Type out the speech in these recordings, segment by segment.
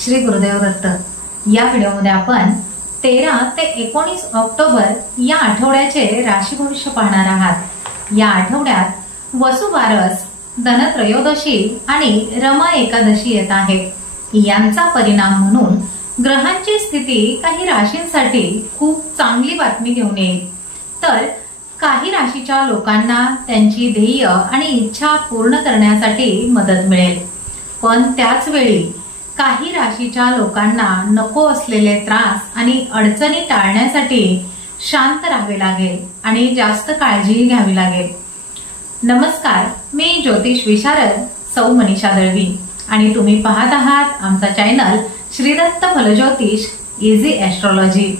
श्री गुरुदेव दत्त। या व्हिडिओमध्ये आपण 13 ते 19 ऑक्टोबर या आठवड्याचे राशी भविष्य पाहणार आहात। या आठवड्यात वसुबारस, धनत्रयोदशी आणि रमा एकादशी येत आहे। यांचा परिणाम म्हणून ग्रहांची स्थिती काही राशींसाठी खूप चांगली बातमी घेऊन येईल, तर काही राशीच्या लोकांना त्यांची ध्येय आणि इच्छा पूर्ण करण्यासाठी मदत मिळेल। पण त्याच वेळी काही राशीच्या लोकांना नको असलेले त्रास आणि अडचणी टाळण्यासाठी शांत राहावे लागेल आणि जास्त काळजी घ्यावी लागेल। नमस्कार, मी ज्योतिष विशारद सौ मनीषा दळवी आणि तुम्ही पाहत आहात आमचा चॅनल श्री दत्त फलज्योतिष इझी ॲस्ट्रोलॉजी।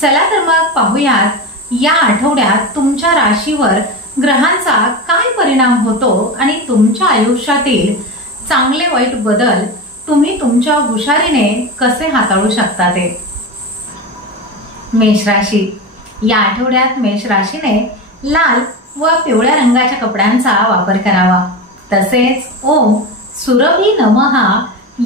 चला तर मग पाहूयात या आठवड्यात तुमच्या राशीवर ग्रहांचा काय परिणाम होतो आणि तुमच्या आयुष्यातील चांगले वाईट बदल तुम्ही तुमच्या हुशारीने कसे हाताळू शकता ते। मेष राशी। या आठवड्यात मेष राशीने लाल व पिवळ्या रंगाच्या कपड्यांचा वापर करावा। तसेच ओम सुरभी नमः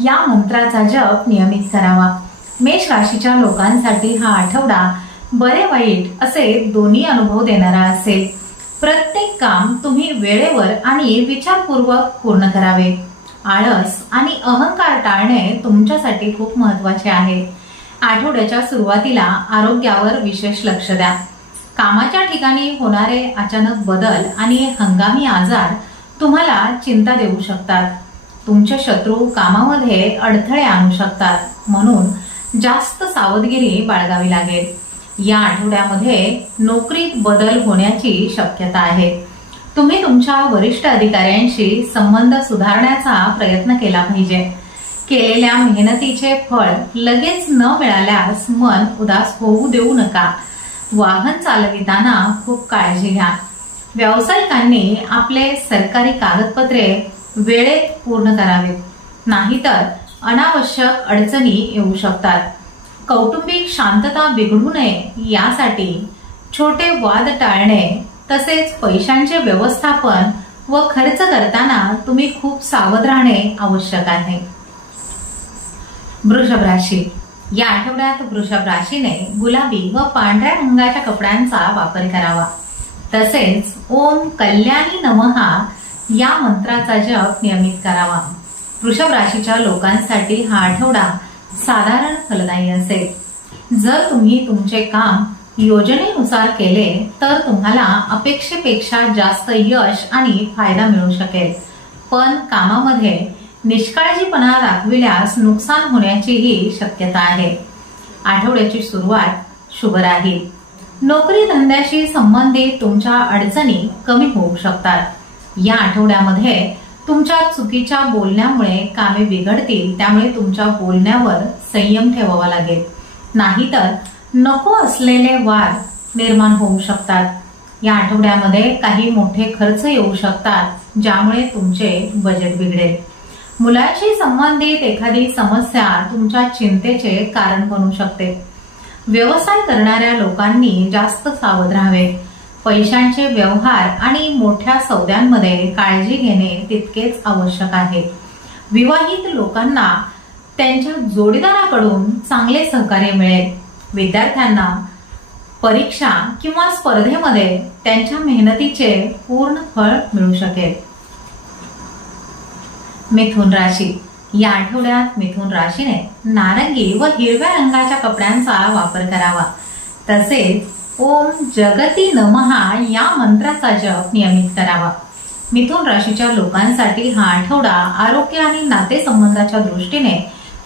या मंत्राचा जप नियमित करावा। मेष राशीच्या लोकांसाठी हा आठवडा बरे वाईट असे दोन्ही अनुभव देणारा असेल। प्रत्येक काम तुम्ही वेळेवर आणि विचारपूर्वक पूर्ण करावे। आळस आणि अहंकार टाळणे तुमच्यासाठी खूप महत्त्वाचे आहे। आठवड्याच्या सुरुवातीला आरोग्यावर विशेष लक्ष द्या। कामाच्या ठिकाणी होणारे अचानक बदल आणि हंगामी आजार तुम्हाला चिंता देऊ शकतात। तुमचे शत्रू कामामध्ये अडथळे आणू शकतात, म्हणून जास्त सावधगिरी बाळगावी लागेल। या आठवड्यामध्ये नोकरीत बदल होण्याची शक्यता आहे। तुम्ही तुमच्या वरिष्ठ अधिकाऱ्यांशी संबंध सुधारण्याचा प्रयत्न केला पाहिजे। केलेल्या मेहनतीचे फळ लगेच न मिळाल्यास मन उदास होऊ देऊ नका। वाहन चालविताना खूप काळजी घ्या। व्यावसायिकांनी आपले सरकारी कागदपत्रे वेळेत पूर्ण करावेत, नाहीतर अनावश्यक अडचणी येऊ शकतात। कौटुंबिक शांतता बिघडू नये यासाठी छोटे वाद टाळणे, तसेच पैशांचे व्यवस्थापन व खर्च करताना तुम्ही खूप सावध राहणे आवश्यक आहे। वृषभ राशी। या आठवड्यात वृषभ राशीने गुलाबी व पांढऱ्या रंगाच्या कपड्यांचा वापर करावा। तसेच ओम कल्याणी नमः या मंत्राचा जप नियमित करावा। वृषभ राशीच्या लोकांसाठी हा आठवडा साधारण फलदायी असेल। जर तुम्ही तुमचे काम योजनेनुसार केले तर तुम्हाला अपेक्षेपेक्षा जास्त यश आणि फायदा मिळू शकेल, पण कामामध्ये निष्काळजीपणा दाखविल्यास नुकसान होण्याचीही शक्यता आहे। आठवड्याची सुरुवात शुभ राहील। नोकरी धंद्याशी संबंधित तुमच्या अडचणी कमी होऊ शकतात। या आठवड्यामध्ये तुमच्या चुकीच्या बोलण्यामुळे कामे बिघडतील, त्यामुळे तुमच्या बोलण्यावर संयम ठेवावा लागेल, नाहीतर नको असलेले वाद निर्माण होऊ शकतात। या आठवड्यामध्ये काही मोठे खर्च येऊ शकतात, ज्यामुळे तुमचे बजेट बिघडेल। मुलांशी संबंधित एखादी समस्या तुमच्या चिंतेचे कारण बनू शकते। व्यवसाय करणाऱ्या लोकांनी जास्त सावध राहावे। पैशांचे व्यवहार आणि मोठ्या सौद्यांमध्ये काळजी घेणे तितकेच आवश्यक आहे। विवाहित लोकांना त्यांच्या जोडीदाराकडून चांगले सहकार्य मिळेल। विद्यार्थ्यांना परीक्षा किंवा स्पर्धेमध्ये त्यांच्या मेहनतीचे पूर्ण फळ मिळू शकेल। मिथुन राशी। या आठवड्यात मिथुन राशीने नारंगी व हिरव्या रंगाच्या कपड्यांचा वापर करावा। तसेच ओम जगती नमः या मंत्राचा जप नियमित करावा। मिथुन राशीच्या लोकांसाठी हा आठवडा आरोग्य आणि नातेसंबंधाच्या दृष्टीने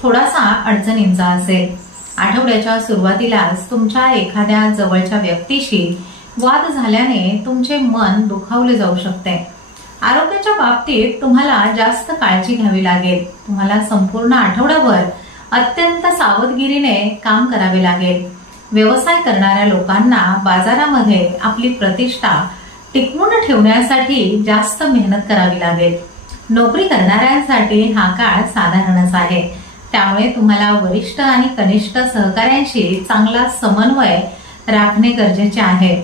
थोडासा अडचणींचा असेल। आठवड्याच्या सुरुवातीलाच तुमच्या एखाद्या जवळच्या व्यक्तीशी वाद झाल्याने तुमचे मन दुखावले जाऊ शकते। आरोग्याच्या बाबतीत तुम्हाला जास्त काळजी घ्यावी लागेल। तुम्हाला संपूर्ण आठवडाभर अत्यंत सावधगिरीने काम करावे लागेल। व्यवसाय करणाऱ्या लोकांना बाजारामध्ये आपली प्रतिष्ठा टिकवून ठेवण्यासाठी जास्त मेहनत करावी लागेल। नोकरी करणाऱ्यांसाठी हा काळ साधारणच आहे, त्यामुळे तुम्हाला वरिष्ठ आणि कनिष्ठ सहकाऱ्यांशी चांगला समन्वय राखणे गरजेचे आहे।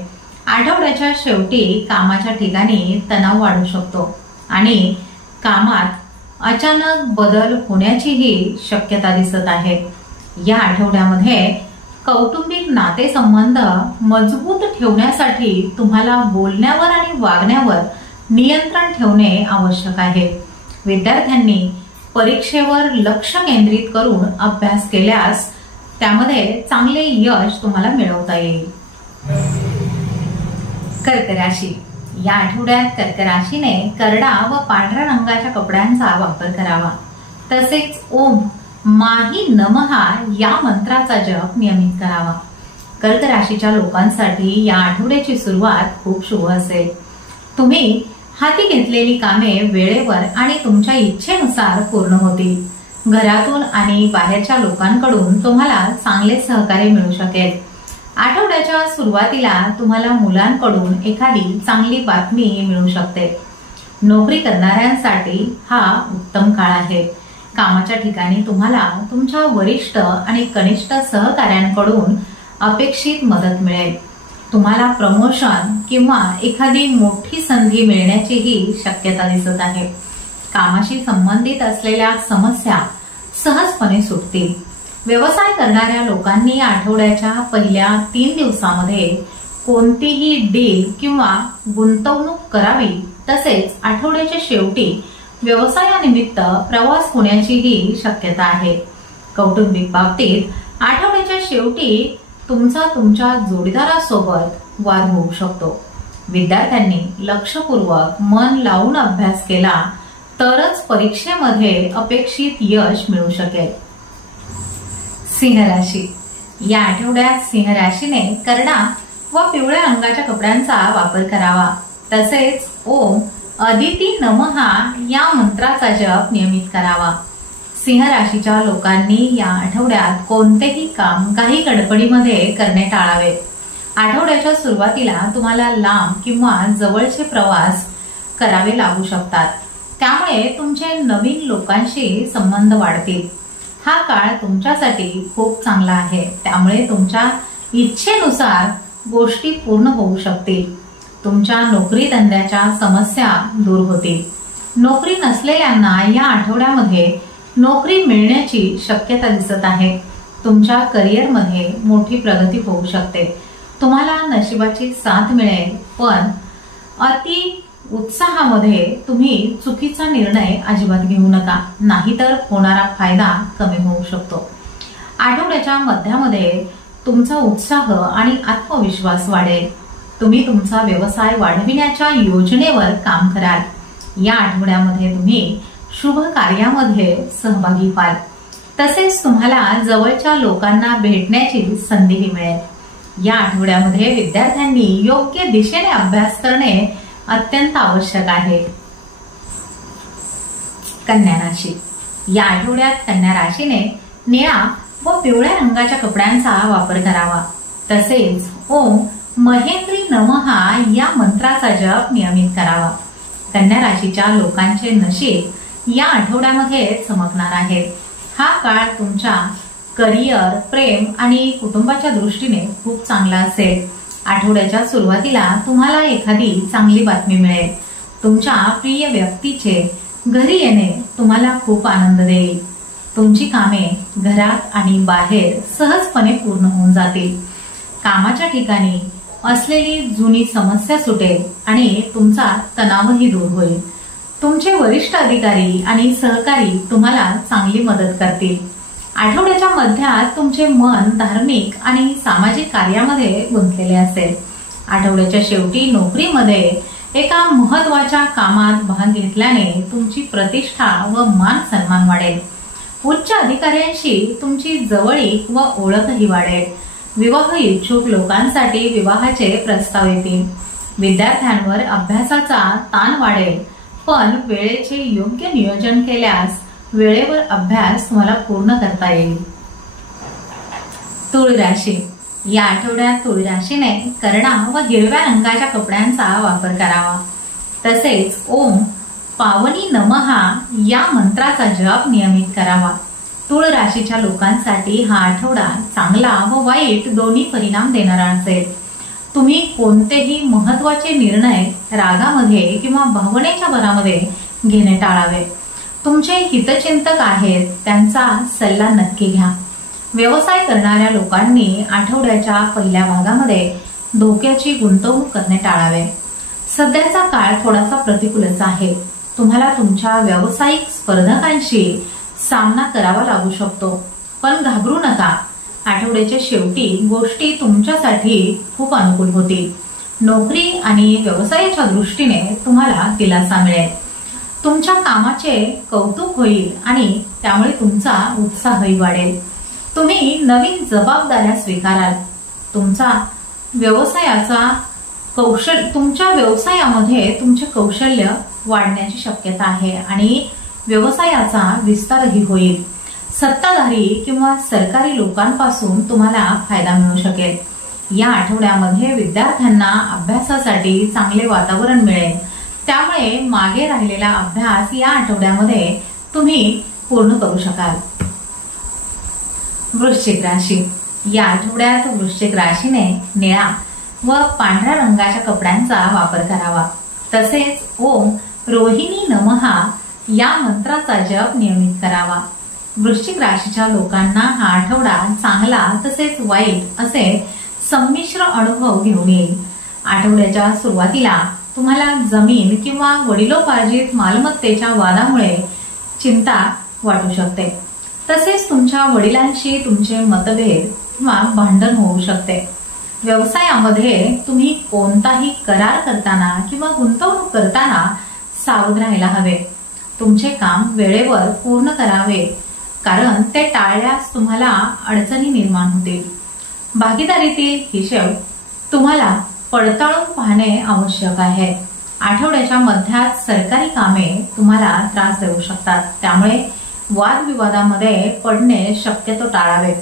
आठवड्याच्या शेवटी कामाच्या ठिकाणी तणाव वाढू शकतो आणि कामात अचानक बदल होण्याचीही शक्यता दिसत आहे। या आठवड्यामध्ये कौटुंबिक नातेसंबंध मजबूत ठेवण्यासाठी तुम्हाला बोलण्यावर आणि वागण्यावर नियंत्रण ठेवणे आवश्यक आहे। विद्यार्थ्यांनी परीक्षेवर लक्ष केंद्रित करून अभ्यास केल्यास त्यामध्ये चांगले यश तुम्हाला मिळवता येईल। कर्क राशी, या आठवड्यात कर्क राशीने करडा व पांढऱ्या रंगाच्या कपड्यांचा वापर करावा। तसेच ओम माही नमहा या मंत्राचा जप नियमित करावा। कर्क राशीच्या लोकांसाठी या आठवड्याची सुरुवात खूप शुभ असेल। तुम्ही हाती घेतलेली कामे वेळेवर आणि तुमच्या इच्छेनुसार पूर्ण होतील। घरातून आणि बाहेरच्या लोकांकडून तुम्हाला चांगले सहकार्य मिळू शकेल। आठवड्याच्या सुरुवातीला तुम्हाला मुलांकडून एखादी चांगली बातमी मिळू शकते। नोकरी करणाऱ्यांसाठी हा उत्तम काळ आहे। कामाच्या ठिकाणी तुम्हाला तुमच्या वरिष्ठ आणि कनिष्ठ सहकाऱ्यांकडून अपेक्षित मदत मिळेल। तुम्हाला प्रमोशन किंवा एखादी मोठी संधी मिळण्याचीही शक्यता दिसत आहे। कामाशी संबंधित असलेल्या समस्या सहजपणे सुटतील। व्यवसाय करणाऱ्या लोकांनी आठवड्याच्या पहिल्या 3 दिवसांमध्ये कोणतीही डील किंवा गुंतवणूक करावी। तसेच आठवड्याच्या शेवटी व्यवसायानिमित्त प्रवास होण्याचीही शक्यता आहे। कौटुंबिक बाबतीत आठवड्याच्या शेवटी तुमचा तुमच्या जोडीदारासोबत वाद होऊ शकतो। विद्यार्थ्यांनी लक्षपूर्वक मन लावून अभ्यास केला तरच परीक्षेमध्ये अपेक्षित यश मिळू शकेल। सिंह राशी, या आठवड्यात सिंह राशीने करडा व पिवळ्या रंगाच्या कपड्यांचा वापर करावा। तसेच ओम अदिती नमहा या मंत्राचा जप नियमित करावा। सिंह राशीच्या लोकांनी या आठवड्यात कोणतेही काम काही गडबडीमध्ये करणे टाळावे। आठवड्याच्या सुरुवातीला तुम्हाला लांब किंवा जवळचे प्रवास करावे लागू शकतात। त्यामुळे तुमचे नवीन लोकांशी संबंध वाढतील। हा काळ तुमच्यासाठी खूप चांगला आहे। त्यामुळे तुमच्या इच्छेनुसार गोष्टी पूर्ण होऊ शकतील। तुमच्या नोकरी धंद्याच्या समस्या दूर होतील। नोकरी नसलेल्यांना या आठवड्यामध्ये नोकरी मिळण्याची शक्यता दिसत आहे। तुमच्या करिअरमध्ये मोठी प्रगती होऊ शकते। तुम्हाला नशिबाची साथ मिळेल, पण अति उत्साहामध्ये तुम्ही चुकीचा निर्णय अजिबात घेऊ नका, नाहीतर होणारा फायदा कमी होऊ शकतो। आठवड्याच्या मध्यामध्ये तुमचा उत्साह आणि आत्मविश्वास वाढेल। तुम्ही तुमचा व्यवसाय वाढविण्याच्या योजनेवर काम कराल। या आठवड्यामध्ये तुम्ही शुभ कार्यामध्ये सहभागी व्हाल। तसेच तुम्हाला जवळच्या लोकांना भेटण्याची संधीही मिळेल। या आठवड्यामध्ये विद्यार्थ्यांनी योग्य दिशेने अभ्यास करणे अत्यंत आवश्यक आहे। कन्या राशी, या आठवड्यात कन्या राशीने निळा व पिवळ्या रंगाच्या कपड्यांचा वापर करावा। तसेच ओम महेंद्री नमहा या मंत्राचा जप नियमित करावा। कन्या राशीच्या लोकांचे नशीब या आठवड्यामध्ये चमकणार आहे। हा काळ तुमच्या करिअर, प्रेम आणि कुटुंबाच्या दृष्टीने खूप चांगला असेल। आठवड्याच्या सुरुवातीला तुम्हाला एखादी चांगली बातमी मिळेल। तुमच्या प्रिय व्यक्तीचे घरी येणे तुम्हाला खूप आनंद देईल। तुमची कामे घरात आणि बाहेर सहजपणे पूर्ण होऊन जातील। कामाच्या ठिकाणी असलेली जुनी समस्या सुटेल आणि तुमचा तणावही दूर होईल। तुमचे वरिष्ठ अधिकारी आणि सहकारी तुम्हाला चांगली मदत करतील। आठवड्याच्या मध्यात तुमचे मन धार्मिक आणि सामाजिक कार्यामध्ये गुंतलेले असेल। आठवड्याच्या शेवटी नोकरीमध्ये एका महत्त्वाच्या कामात भाग घेतल्याने तुमची प्रतिष्ठा व मान सन्मान वाढेल। उच्च अधिकाऱ्यांशी तुमची जवळीक व ओळखही वाढेल। विवाह इच्छुक लोकांसाठी विवाहाचे प्रस्ताव येतील। विद्यार्थ्यांवर अभ्यासाचा ताण वाढेल, पण वेळेचे योग्य नियोजन केल्यास वेळेवर अभ्यास तुम्हाला पूर्ण करता येईल। तुळ राशी, या आठवड्यात तुळ राशीने करडा व हिरव्या रंगाच्या कपड्यांचा वापर करावा। तसेच ओम पावनी नमहा या मंत्राचा जप नियमित करावा। तुळ राशीच्या लोकांसाठी हा आठवडा चांगला व वाईट दोन्ही परिणाम देणारा असेल। तुम्ही कोणतेही महत्त्वाचे निर्णय रागामध्ये किंवा भावनेच्या भरामध्ये घेणे टाळावे। तुमचे हितचिंतक आहेत त्यांचा सल्ला नक्की घ्या. व्यवसाय करणाऱ्या लोकांनी आठवड्याच्या पहिल्या भागामध्ये धोक्याची गुंतवणूक करणे टाळावे. सध्याचा काळ थोडासा प्रतिकूलच आहे. तुम्हाला तुमच्या व्यावसायिक स्पर्धकांशी सामना करावा लागू शकतो, पण घाबरू नका. आठवड्याच्या शेवटी गोष्टी तुमच्यासाठी खूप अनुकूल होतील. नोकरी आणि व्यवसायाच्या दृष्टीने तुम्हाला दिलासा मिळेल. तुमच्या कामाचे कौतुक होईल आणि त्यामुळे तुमचा उत्साहही वाढेल. तुम्ही नवीन जबाबदाऱ्या स्वीकाराल. तुमच्या व्यवसायामध्ये तुमचे कौशल्य वाढण्याची शक्यता आहे आणि व्यवसायाचा विस्तारही होईल. सत्ताधारी किंवा सरकारी लोकांपासून तुम्हाला फायदा मिळू शकेल. या आठवड्यामध्ये विद्यार्थ्यांना अभ्यासासाठी चांगले वातावरण मिळेल. त्यामुळे मागे राहिलेला अभ्यास या आठवड्यामध्ये तुम्ही पूर्ण करू शकाल. वृश्चिक राशी. या आठवड्यात वृश्चिक राशीने निळा व पांढऱ्या रंगाच्या कपड्यांचा वापर करावा. तसेच ओम रोहिणी नमः या मंत्राचा जप नियमित करावा. वृश्चिक राशीच्या लोकांना हा आठवडा चांगला तसेच वाईट असे संमिश्र अनुभव घेऊन येईल. आठवड्याच्या सुरुवातीला तुम्हाला जमीन किंवा वडिलोपार्जित मालमत्तेच्या वादामुळे चिंता वाटू शकते. तसेच तुमच्या वडिलांशी तुमचे मतभेद किंवा भांडण होऊ शकते. व्यवसायामध्ये तुम्ही कोणताही करार करताना किंवा गुंतवणूक करताना सावध राहायला हवे. तुमचे काम वेळेवर पूर्ण करावे, कारण ते टाळल्यास तुम्हाला अडचणी निर्माण होतील. भागीदारीतील हिशेब तुम्हाला पडताळून पाहणे आवश्यक आहे. आठवड्याच्या मध्यात सरकारी कामे तुम्हाला त्रास देऊ शकतात, त्यामुळे वादविवादामध्ये पडणे शक्यतो टाळावे.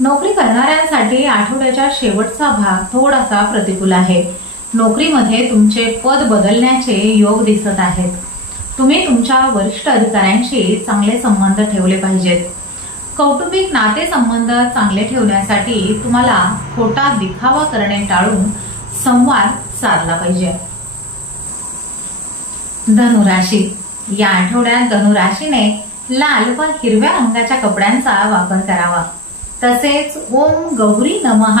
नोकरी करणाऱ्यांसाठी आठवड्याच्या शेवटचा भाग थोडासा प्रतिकूल आहे. नोकरीमध्ये तुमचे पद बदलण्याचे योग दिसत आहेत. तुम्ही तुमच्या वरिष्ठ अधिकाऱ्यांशी चांगले संबंध ठेवले पाहिजेत. कौटुंबिक नातेसंबंध चांगले ठेवण्यासाठी तुम्हाला खोटा दिखावा करणे टाळून संवाद साधला पाहिजे. धनुराशी. या आठवड्यात धनुराशीने लाल व हिरव्या रंगाच्या कपड्यांचा वापर करावा. तसेच ओम गौरी नमः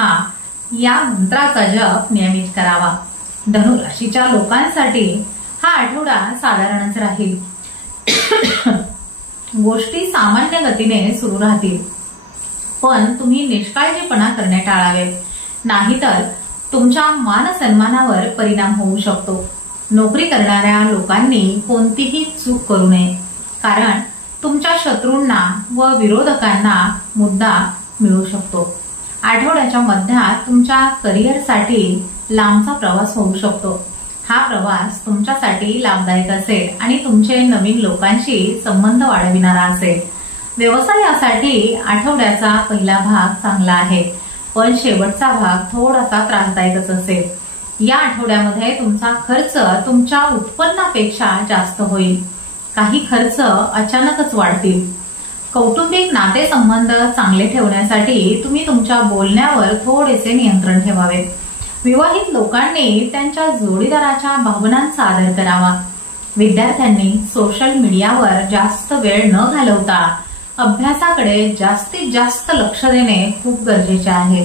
या मंत्राचा जप नियमित करावा. धनुराशीच्या लोकांसाठी हा आठवडा साधारणच राहील. गोष्टी सामान्य गतीने सुरू राहतील, पण तुम्ही निष्काळजीपणा करणे टाळावे, नाहीतर तुमच्या मान सन्मानावर परिणाम होऊ शकतो. नोकरी करणाऱ्या लोकांनी कोणतीही चूक करू नये, कारण तुमच्या शत्रूंना व विरोधकांना मुद्दा मिळू शकतो. आठवड्याच्या मध्यात तुमच्या करिअरसाठी लांबचा प्रवास होऊ शकतो. हा प्रवास तुमच्यासाठी लाभदायक असेल आणि तुमचे नवीन लोकांशी संबंध वाढविणारा असेल. व्यवसायासाठी आठवड्याचा पहिला भाग चांगला आहे, पण शेवटचा भाग थोडासा त्रासदायकच असेल. या आठवड्यामध्ये तुमचा खर्च तुमच्या उत्पन्नापेक्षा जास्त होईल. काही खर्च अचानकच वाढतील. कौटुंबिक नातेसंबंध चांगले ठेवण्यासाठी तुम्ही तुमच्या बोलण्यावर थोडेसे नियंत्रण ठेवावे. विवाहित लोकांनी त्यांच्या जोडीदाराच्या भावनांचा आदर करावा. विद्यार्थ्यांनी सोशल मीडियावर जास्त वेळ न घालवता अभ्यासाकडे जास्तीत जास्त लक्ष देणे खूप गरजेचे आहे.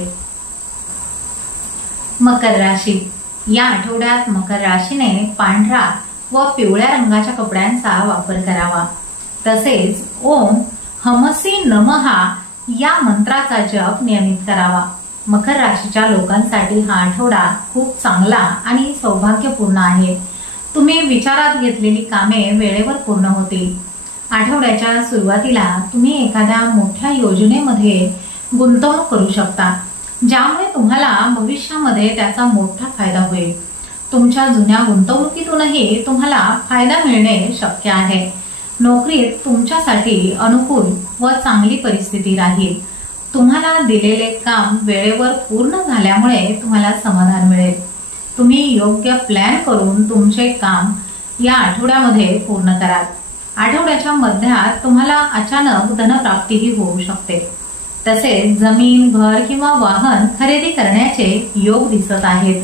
मकर राशी. या आठवड्यात मकर राशीने पांढरा व पिवळ्या रंगाच्या कपड्यांचा वापर करावा. तसेच ओम हमसी नमः या मंत्राचा जप नियमित करावा. मकर राशीच्या लोकांसाठी हा आठवडा खूप चांगला आणि सौभाग्यपूर्ण आहे. तुम्ही विचारात घेतलेली कामे वेळेवर पूर्ण होतील. आठवड्याच्या सुरुवातीला तुम्ही एखाद्या मोठ्या योजनेमध्ये गुंतवणूक करू शकता, ज्यामुळे तुम्हाला भविष्यामध्ये त्याचा मोठा फायदा होईल. तुमच्या जुन्या गुंतवणुकीतूनही तुम्हाला फायदा मिळणे शक्य आहे. नोकरीत तुमच्यासाठी अनुकूल व चांगली परिस्थिती राहील. तुम्हाला दिलेले काम वेळेवर पूर्ण झाल्यामुळे तुम्हाला समाधान मिळेल. तुम्ही योग्य प्लॅन करून तुमचे काम या आठवड्यामध्ये पूर्ण कराल. आठवड्याच्या मध्यात तुम्हाला अचानक धनप्राप्तीही होऊ शकते. तसेच जमीन, घर किंवा वाहन खरेदी करण्याचे योग दिसत आहेत.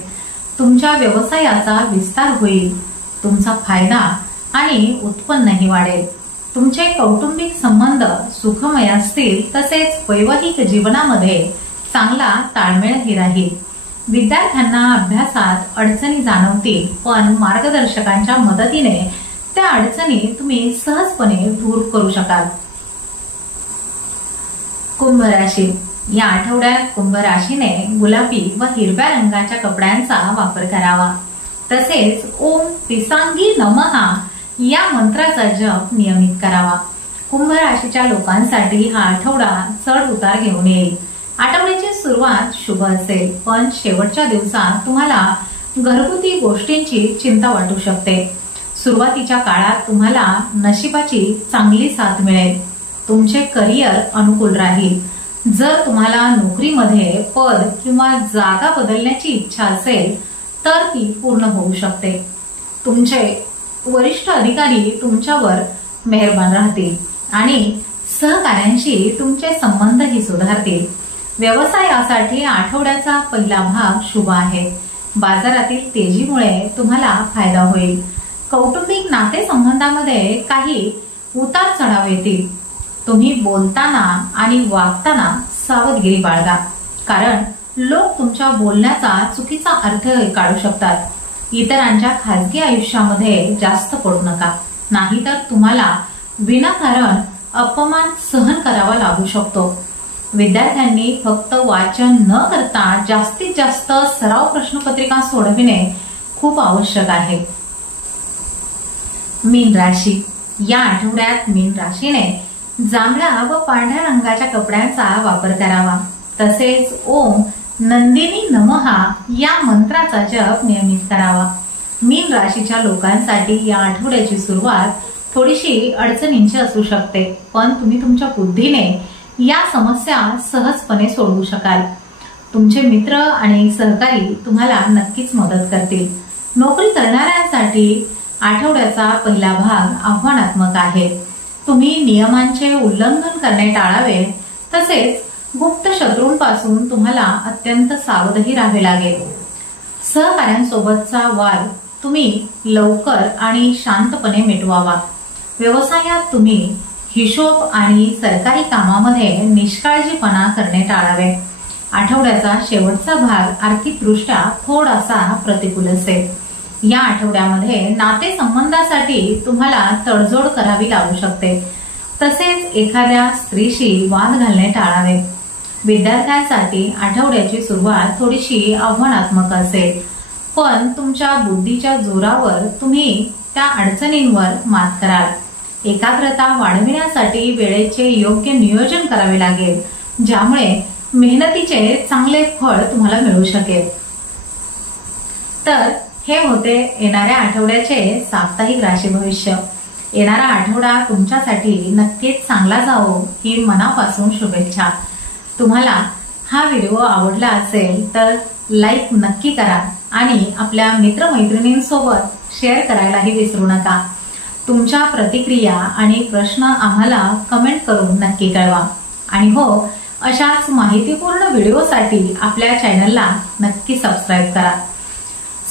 तुमच्या व्यवसायाचा विस्तार होईल. तुमचा फायदा आणि उत्पन्नही वाढेल. तुमचे कौटुंबिक संबंध सुखमय असतील, तसेच वैवाहिक जीवनामध्ये चांगला ताळमेळही राहील. विद्यार्थ्यांना अभ्यासात अडचणी जाणवतील, पण मार्गदर्शकांच्या मदतीने त्या अडचणी तुम्ही सहजपणे दूर करू शकाल. कुंभ राशी. या आठवड्यात कुंभ राशीने गुलाबी व हिरव्या रंगाच्या कपड्यांचा वापर करावा. तसेच ओम पिसांगी नमः या मंत्राचा जप नियमित करावा. कुंभ राशीच्या लोकांसाठी हा आठवडा चढ उतार घेऊन येईल. आठवड्याची सुरुवात शुभ असेल, पण शेवटच्या दिवसात तुम्हाला घरगुती गोष्टींची चिंता वाटू शकते. सुरुवातीच्या काळात तुम्हाला नशिबाची चांगली साथ मिळेल. तुमचे करिअर अनुकूल राहील. जर तुम्हाला नोकरीमध्ये पद किंवा जागा बदलण्याची इच्छा असेल तर ती पूर्ण होऊ शकते. तुमचे वरिष्ठ अधिकारी तुमच्यावर मेहरबान राहतील आणि सहकाऱ्यांशी तुमचे संबंधही सुधारतील. व्यवसायासाठी आठवड्याचा पहिला भाग शुभ आहे. बाजारातील तेजीमुळे तुम्हाला फायदा होईल. कौटुंबिक नातेसंबंधामध्ये काही उतार चढाव येतील. तुम्ही बोलताना आणि वागताना सावधगिरी बाळगा, कारण लोक तुमच्या बोलण्याचा चुकीचा अर्थ काढू शकतात. इतरांच्या खाजगी आयुष्यामध्ये जास्त पडू नका, नाहीतर तुम्हाला विनाकारण अपमान सहन करावा लागू शकतो. विद्यार्थ्यांनी फक्त वाचन न करता जास्तीत जास्त सराव प्रश्नपत्रिका सोडविणे खूप आवश्यक आहे. मीन राशी. या आठवड्यात मीन राशीने जांभळ्या व पांढऱ्या रंगाच्या कपड्यांचा वापर करावा. तसेच ओम नंदिनी नमः या मंत्राचा जप नियमित करावा. मीन राशीच्या लोकांसाठी या आठवड्याची सुरुवात थोडीशी अडचणींची असू शकते, पण तुम्ही तुमच्या बुद्धीने या समस्या सहजपणे सोडवू शकाल. तुमचे मित्र आणि सहकारी तुम्हाला नक्कीच मदत करतील. नोकरी करणाऱ्यांसाठी आठवड्याचा पहिला भाग आव्हानात्मक आहे. तुम्ही नियमांचे उल्लंघन करणे टाळावे. तसेच गुप्त शत्रूंपासून तुम्हाला अत्यंत सावधही राहावे लागेल. सहकाऱ्यांसोबतचा वाद तुम्ही लवकर आणि शांतपणे मिटवावा. व्यवसायात तुम्ही हिशोब आणि सरकारी कामामध्ये निष्काळजीपणा करणे टाळावे. आठवड्याचा शेवटचा भाग आर्थिकदृष्ट्या थोडासा प्रतिकूल असेल. या आठवड्यामध्ये नातेसंबंधासाठी तुम्हाला तडजोड करावी लागू शकते. तसेच एखाद्या स्त्रीशी वाद घालणे टाळावे. विद्यार्थ्यांसाठी आठवड्याची सुरुवात थोडीशी आव्हानात्मक असेल, पण तुमच्या बुद्धीच्या जोरावर तुम्ही त्या अडचणींवर मात कराल. एकाग्रता वाढविण्यासाठी वेळेचे योग्य नियोजन करावे लागेल, ज्यामुळे मेहनतीचे चांगले फळ तुम्हाला मिळू शकेल. तर हे होते येणाऱ्या आठवड्याचे साप्ताहिक राशी भविष्य. येणारा आठवडा तुमच्यासाठी नक्कीच चांगला जावो ही मनापासून शुभेच्छा. तुम्हाला हा व्हिडिओ आवडला असेल तर लाईक नक्की करा आणि आपल्या मित्रमैत्रिणींसोबत शेअर करायलाही विसरू नका. तुमच्या प्रतिक्रिया आणि प्रश्न आम्हाला कमेंट करून नक्की कळवा. आणि हो, अशाच माहितीपूर्ण व्हिडिओसाठी आपल्या चॅनलला नक्की सबस्क्राईब करा.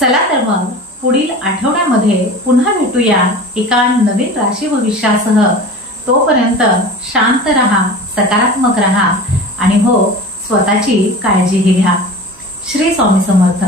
चला तर मग पुढील आठवड्यामध्ये पुन्हा भेटूया एका नवीन राशी भविष्यासह. तोपर्यंत शांत रहा, सकारात्मक रहा आणि हो, स्वतःची काळजीही घ्या. श्री स्वामी समर्थ.